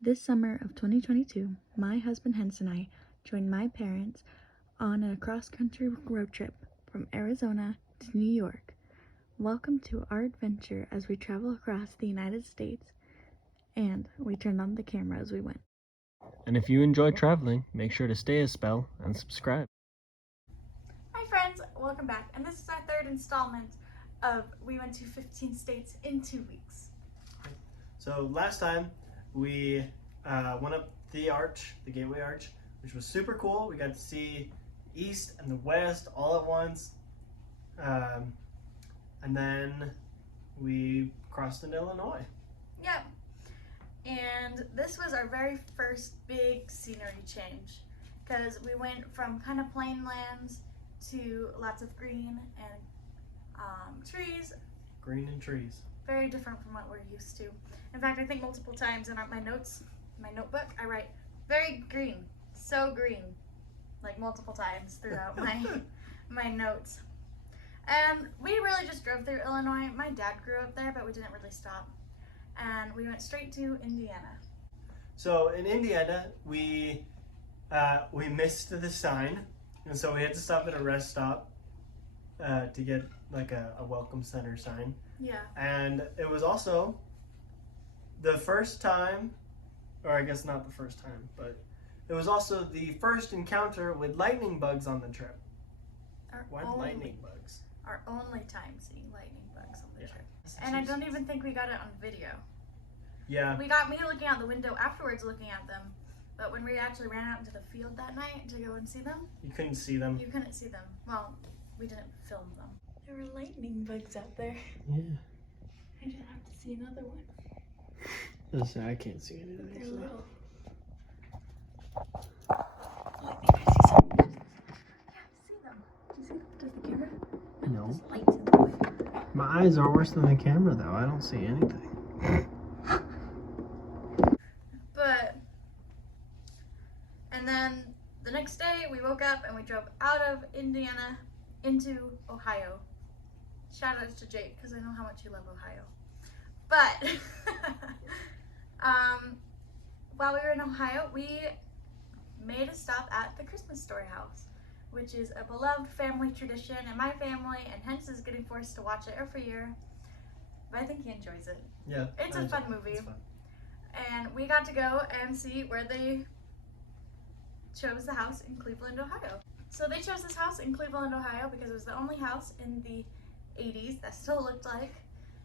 This summer of 2022, my husband Hens and I joined my parents on a cross-country road trip from Arizona to New York. Welcome to our adventure as we travel across the United States, and we turned on the camera as we went. And if you enjoy traveling, make sure to stay a spell and subscribe. Hi friends, welcome back, and this is our third installment of We Went to 15 States in 2 weeks. So last time we went up the arch, the Gateway Arch, which was super cool. We got to see the east and the west all at once. And then we crossed into Illinois. Yep. And this was our very first big scenery change because we went from kind of plain lands to lots of green and trees. Green and trees. Very different from what we're used to. In fact, I think multiple times in my notebook, I write very green, so green, like multiple times throughout my notes. And we really just drove through Illinois. My dad grew up there, but we didn't really stop. And we went straight to Indiana. So in Indiana, we missed the sign, and so we had to stop at a rest stop to get like a welcome center sign. Yeah. And it was also the first time, or I guess not the first time, but it was also the first encounter with lightning bugs on the trip. Lightning bugs? Our only time seeing lightning bugs on the trip. And I don't even think we got it on video. Yeah. We got me looking out the window afterwards looking at them, but when we actually ran out into the field that night to go and see them, You couldn't see them. you couldn't see them. Well, we didn't film them. There were lightning bugs out there. Yeah. I didn't have to see another one. Listen, I can't see anything. They're So. little. Oh, I think I see some. Yeah, I see them. Do you see them? Does the camera? No. There's lights in the way. My eyes are worse than the camera, though. I don't see anything. And then the next day we woke up and we drove out of Indiana into Ohio. Shout out to Jake because I know how much you love Ohio. But while we were in Ohio, we made a stop at the Christmas Story house, which is a beloved family tradition, and my family and Hens is getting forced to watch it every year. But I think he enjoys it. Yeah. It's a fun movie. It's fun. And we got to go and see where they chose the house in Cleveland, Ohio. So they chose this house in Cleveland, Ohio because it was the only house in the 80s that still looked like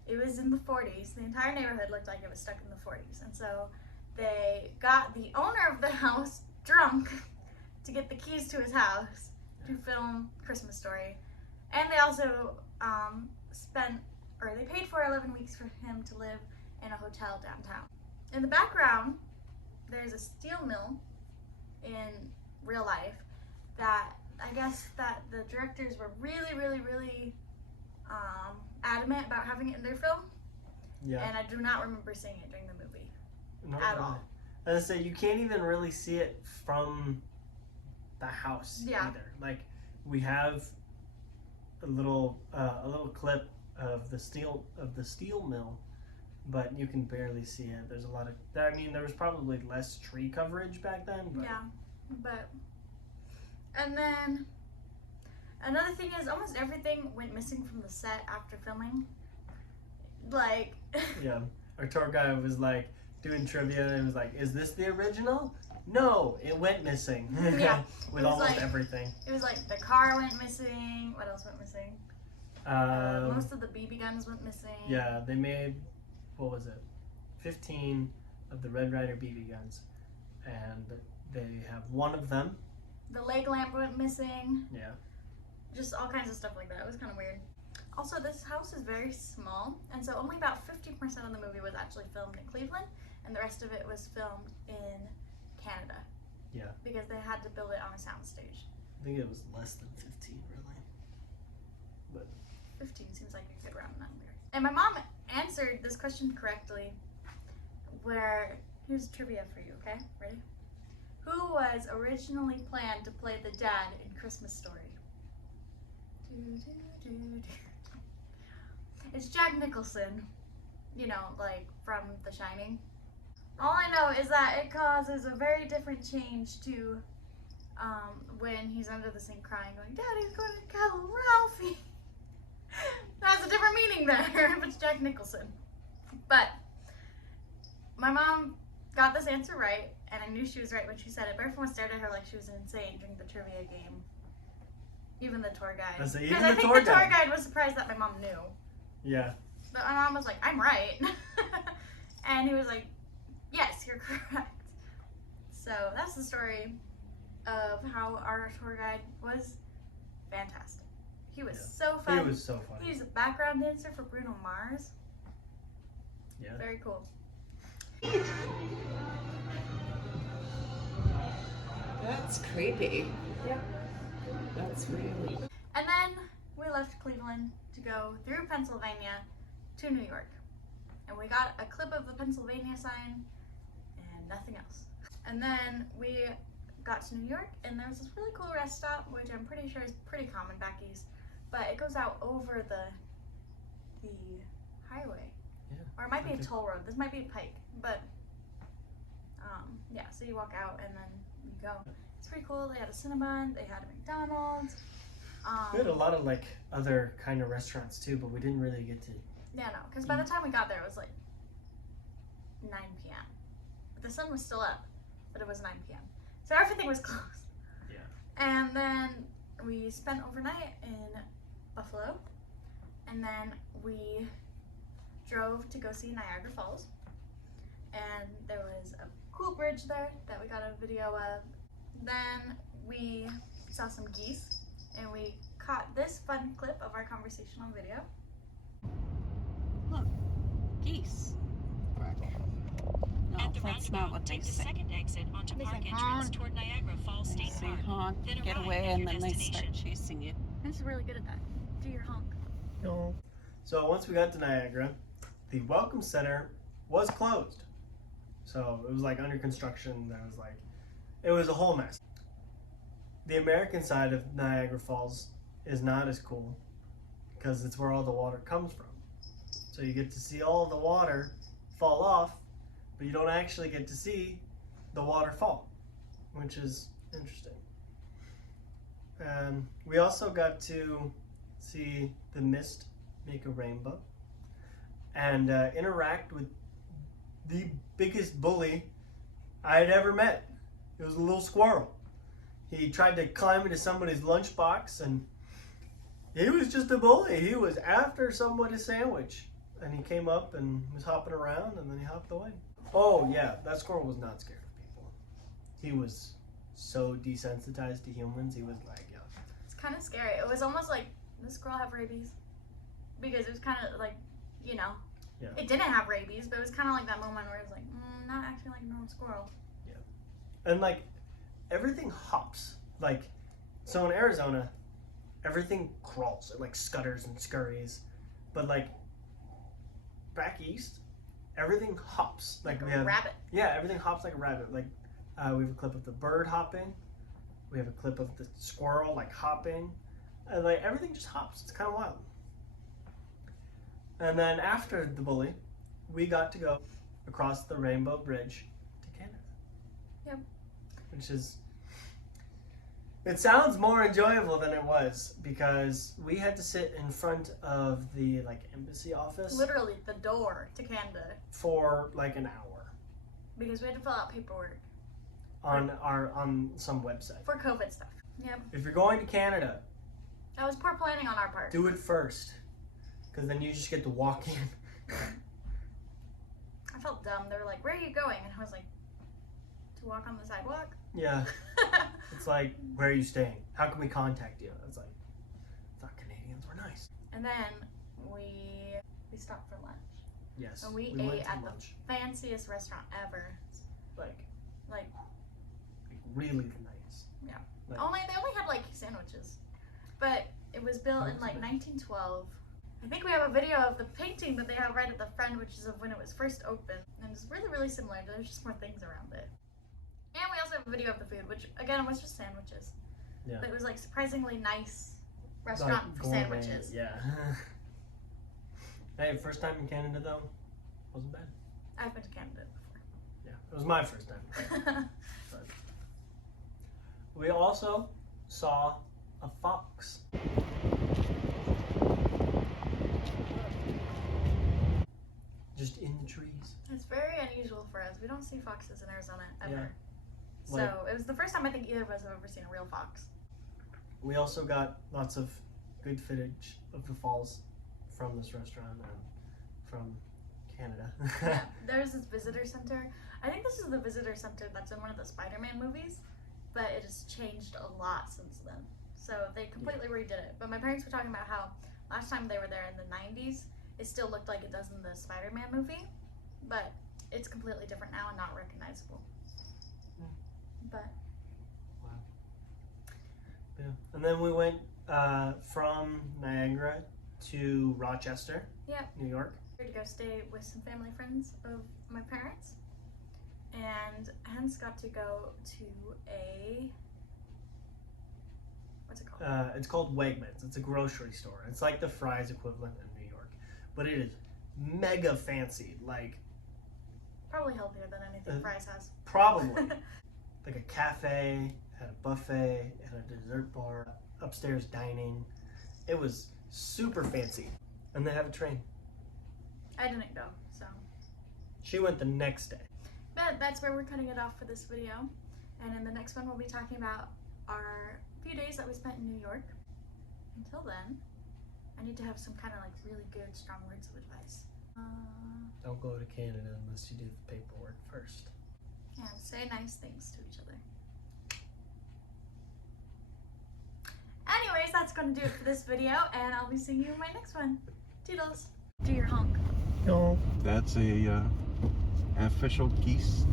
it was in the 40s. The entire neighborhood looked like it was stuck in the 40s. And so they got the owner of the house drunk to get the keys to his house to film Christmas Story. And they also they paid for 11 weeks for him to live in a hotel downtown. In the background, there's a steel mill in real life that I guess that the directors were really adamant about having it in their film. Yeah. And I do not remember seeing it during the movie at all. As I say, you can't even really see it from the house either. Like we have a little clip of the steel mill, but you can barely see it. There's a lot of, I mean, there was probably less tree coverage back then. But. Yeah, and then another thing is almost everything went missing from the set after filming. Like. Yeah, our tour guide was like doing trivia and was like, "Is this the original?" No, it went missing. Yeah, with almost everything. It was like the car went missing. What else went missing? Most of the BB guns went missing. Yeah, they made, what was it, 15 of the Red Ryder BB guns, and they have one of them. The leg lamp went missing. Yeah. Just all kinds of stuff like that. It was kind of weird. Also, this house is very small, and so only about 50% of the movie was actually filmed in Cleveland, and the rest of it was filmed in Canada. Yeah. Because they had to build it on a soundstage. I think it was less than 15, really. But 15 seems like a good round number. And my mom answered this question correctly, where, here's trivia for you, okay? Ready? Who was originally planned to play the dad in Christmas Story? It's Jack Nicholson, you know, like from The Shining. All I know is that it causes a very different change to when he's under the sink crying, going, Daddy's going to kill Ralphie. That's a different meaning there if it's Jack Nicholson. But my mom got this answer right, and I knew she was right when she said it, but everyone stared at her like she was insane during the trivia game. Even the tour guide. Because I think the tour guide was surprised that my mom knew. Yeah. But my mom was like, I'm right. And he was like, yes, you're correct. So that's the story of how our tour guide was fantastic. He was so fun. He was so funny. He's a background dancer for Bruno Mars. Yeah. Very cool. That's creepy. Yep. That's really... And then we left Cleveland to go through Pennsylvania to New York. And we got a clip of the Pennsylvania sign and nothing else. And then we got to New York, and there's this really cool rest stop, which I'm pretty sure is pretty common back east, but it goes out over the highway. Yeah. Or it might be a toll road. This might be a pike, but yeah, so you walk out and then you go. It's pretty cool. They had a Cinnabon, they had a McDonald's. We had a lot of like other kind of restaurants too, but we didn't really get to. Yeah, no, because by the time we got there, it was like 9 p.m. But the sun was still up, but it was 9 p.m. So everything was closed. Yeah. And then we spent overnight in Buffalo, and then we drove to go see Niagara Falls. And there was a cool bridge there that we got a video of. Then we saw some geese, and we caught this fun clip of our conversation on video. Look, geese. No, that's not what they take the say. second exit onto They park say entrance honk. toward Niagara Falls They State say Park. honk, Then get arrive away, at and your then they start destination. chasing you. This is really good at that. Do your honk. No. So once we got to Niagara, the Welcome Center was closed. So it was like under construction. There was like, it was a whole mess. The American side of Niagara Falls is not as cool because it's where all the water comes from. So you get to see all the water fall off, but you don't actually get to see the water fall, which is interesting. We also got to see the mist make a rainbow and interact with the biggest bully I had ever met. It was a little squirrel. He tried to climb into somebody's lunchbox, and he was just a bully. He was after somebody's sandwich, and he came up and was hopping around, and then he hopped away. Oh yeah, that squirrel was not scared of people. He was so desensitized to humans. He was like, yeah. It's kind of scary. It was almost like, does this squirrel have rabies? Because it was kind of like, you know, Yeah. it didn't have rabies, but it was kind of like that moment where it was like, not acting like a normal squirrel. And like, everything hops. Like, so in Arizona, everything crawls. It like scutters and scurries. But like, back east, everything hops. Like we a have rabbit. Yeah, everything hops like a rabbit. Like, we have a clip of the bird hopping. We have a clip of the squirrel like hopping. And like everything just hops. It's kind of wild. And then after the bully, we got to go across the Rainbow Bridge to Canada. Yep. Which is, it sounds more enjoyable than it was because we had to sit in front of the like embassy office Literally the door to Canada. for like an hour Because we had to fill out paperwork on some website. for COVID stuff. Yep. If you're going to Canada, That was poor planning on our part. do it first, because then you just get to walk in. I felt dumb. They were like, where are you going? And I was like, to walk on the sidewalk? Yeah, it's like, where are you staying? How can we contact you? It's like, I thought Canadians were nice. And then we stopped for lunch. Yes, And we went ate to at lunch. the fanciest restaurant ever. Like really nice. Yeah. Like, They only had like sandwiches. But it was built in like 1912. I think we have a video of the painting that they have right at the front, which is of when it was first opened. And it's really, really similar. There's just more things around it. And we also have a video of the food, which again was just sandwiches. Yeah. But it was like surprisingly nice restaurant like for gourmet, sandwiches. Yeah. Hey, first time in Canada though, wasn't bad. I've been to Canada before. Yeah, It was my first time. But we also saw a fox. Just in the trees. It's very unusual for us. We don't see foxes in Arizona ever. Yeah. So Like- it was the first time I think either of us have ever seen a real fox. We also got lots of good footage of the falls from this restaurant and from Canada. Yeah, there's this visitor center. I think this is the visitor center that's in one of the Spider-Man movies, but it has changed a lot since then. So they completely redid it. But my parents were talking about how last time they were there in the 90s, it still looked like it does in the Spider-Man movie, but it's completely different now and not recognizable. But Yeah. And then we went from Niagara to Rochester, Yep. New York. we're to go stay with some family friends of my parents, and hence got to go to a, what's it called? It's called Wegmans. It's a grocery store. It's like the Fry's equivalent in New York, but it is mega fancy. Like Probably healthier than anything Fry's has. probably like a cafe, had a buffet, had a dessert bar, upstairs dining. It was super fancy, and they have a train. I didn't go, so. She went the next day. But that's where we're cutting it off for this video. And in the next one, we'll be talking about our few days that we spent in New York. Until then, I need to have some kind of like really good, strong words of advice. Don't go to Canada unless you do the paperwork first. And say nice things to each other. Anyways, that's going to do it for this video, and I'll be seeing you in my next one. Toodles. Do your honk. No. That's a official goose